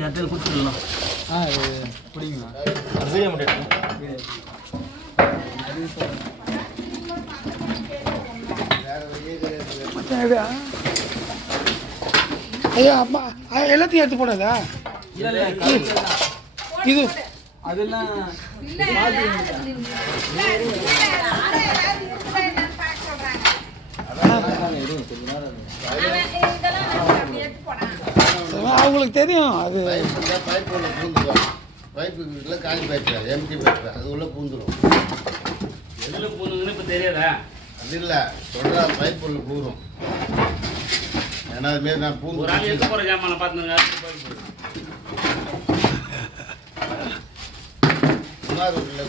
யார்கிட்ட கொடுத்துடலாம். அது பிடிங்களா வீடியோ மட்டும் ஐயா அம்மா எல்லாத்தையும் எடுத்து போடாதா இது அதெல்லாம் அவங்களுக்கு தெரியும். அது பைப் உள்ள பூந்துடும். பைப்பு இல்லை காலி பைப்பு எம்டி பைப்பு அது உள்ள பூந்துடும். எதில் பூந்துங்கன்னு இப்போ தெரியாதா? அது இல்லை சொல்கிறா பைப் உள்ள பூரும். ஏன்னா அதுமாரி நான் பூந்து ஒரு ஆள் எடுத்து போகிற ஜாமான பார்த்துங்க. குமார் வீட்டில்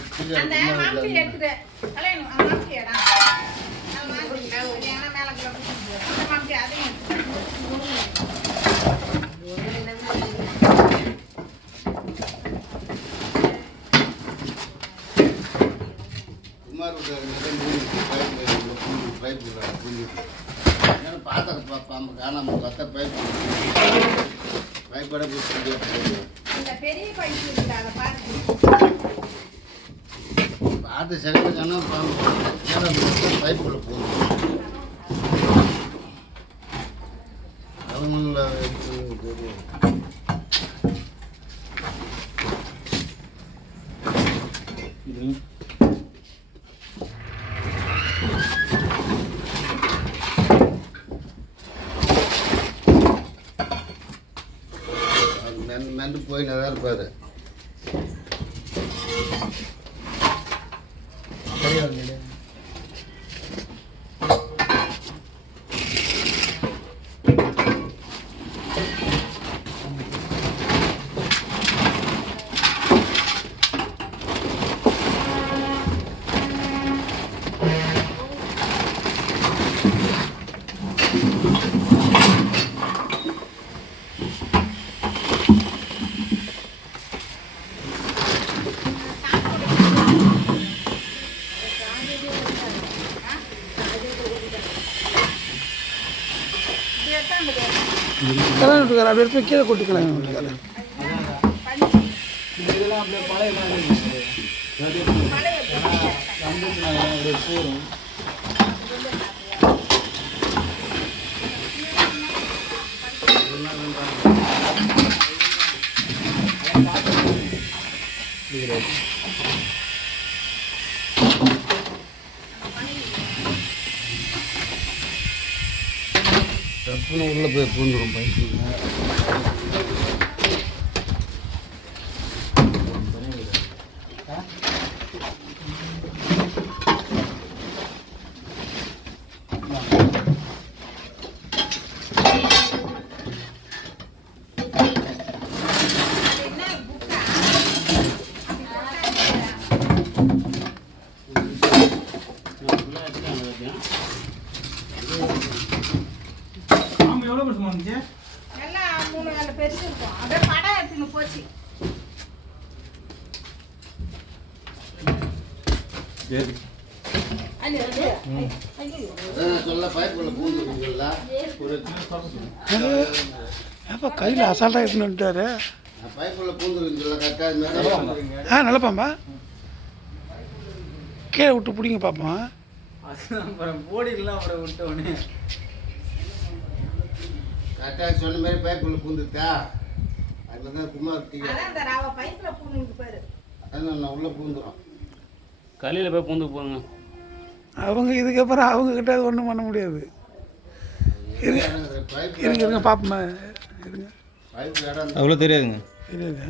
பைப் பூந்து ஏன்னா பார்த்த பாம்பு காணாமல் பார்த்தா பைப் பைப்போட பார்த்து செகண்ட் பாம்பு பைப்புக்குள்ள போகுது. அவங்கள தெரியும். நண்டு போய் நல்லா இருப்பாரு. கல்யாணம் விட்டுக்கார அப்படி எடுத்து கீழே கொட்டிக்கலாம் விட்டுக்கார. இதெல்லாம் அப்படியே பழைய போகும். தப்புன்னு உள்ளே போய் பூந்துடும் பைப்பு. எவ்வளோ வருஷமா இருந்துச்சு? எல்லாம் 3 வேலை பெருசு இருக்கும். அப்படியே படம் எடுத்துன்னு போச்சு. சொல்ல பைப்புக்குள்ள பூந்துருக்குங்களா ஏப்பா கையில் அசால்ட்டாக எடுத்துன்னு வந்துட்டாரு. பைப்புக்குள்ள பூந்துருக்குங்களா கரெக்டாக நல்ல பாம்பா கீழே விட்டு பிடிங்க பார்ப்போம். அப்புறம் போடிக்கலாம் அப்புறம் விட்டோடனே கரெக்டாக சொன்ன மாதிரி பைப்புக்குள்ள பூந்துட்டா அதில் தான் குமார் பைப்பில் பூந்து பாரு. அதான் நான் உள்ளே பூந்துடும். கல்லில் போய் பூந்து போங்க. அவங்க இதுக்கப்புறம் அவங்கக்கிட்ட ஒன்றும் பண்ண முடியாது. இருங்க பார்ப்போமா இருங்க. பைப்பு இடம் அவ்வளோ தெரியாதுங்க. தெரியாது.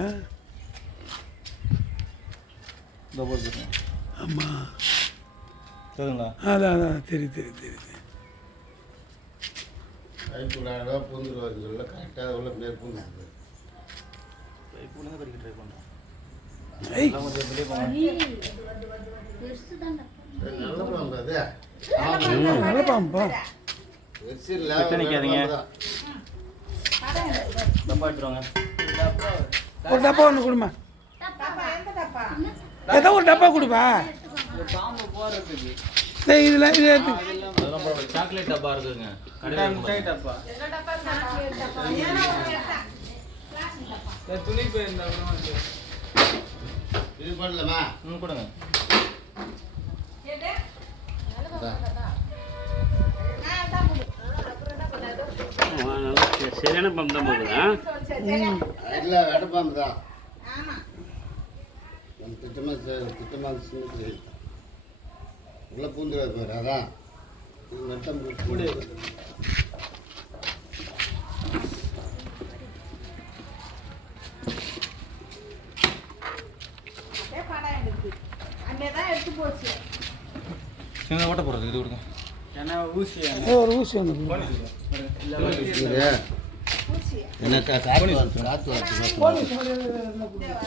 ஆமாம் சரிங்களா? அதான் தெரியுது. பைப்புக்குள்ள அளவாக பூந்துருவாரு சொல்ல கரெக்டாக உள்ள மேல் பூந்து நல்ல பாம்பு அது. நல்ல பாம்பா ஒரு டப்பா ஒன்று கொடுமா. ஏதோ ஒரு டப்பா கொடுப்பா. இதில் இது எடுத்து சாக்லேட் டப்பா இருக்குங்க. மிட்டாய் டப்பா துணி போயிருந்தா கூட இது பண்ணலாமா? கொடுங்க. எது? இந்தா. தான் கொடு. நல்லா சரியான பம்பு தான் போகுதா? சரியா? இல்லை வெட்டப்பாம்பு தான். ஆமா. நம்ம திட்டமாக சின்ன உள்ள பூந்து வைப்பார் அதான் இது நட்டம் கூடு. அப்படியே படம் எடுத்து அங்கே தான் எடுத்து போச்சு. சின்ன ஓட்ட போடுறது இது கொடுங்க. ஏன்னா ஊசி ஒரு ஊசி ஒன்று இது ஊசி என்ன காற்று வருது காற்று வருது இதே வர.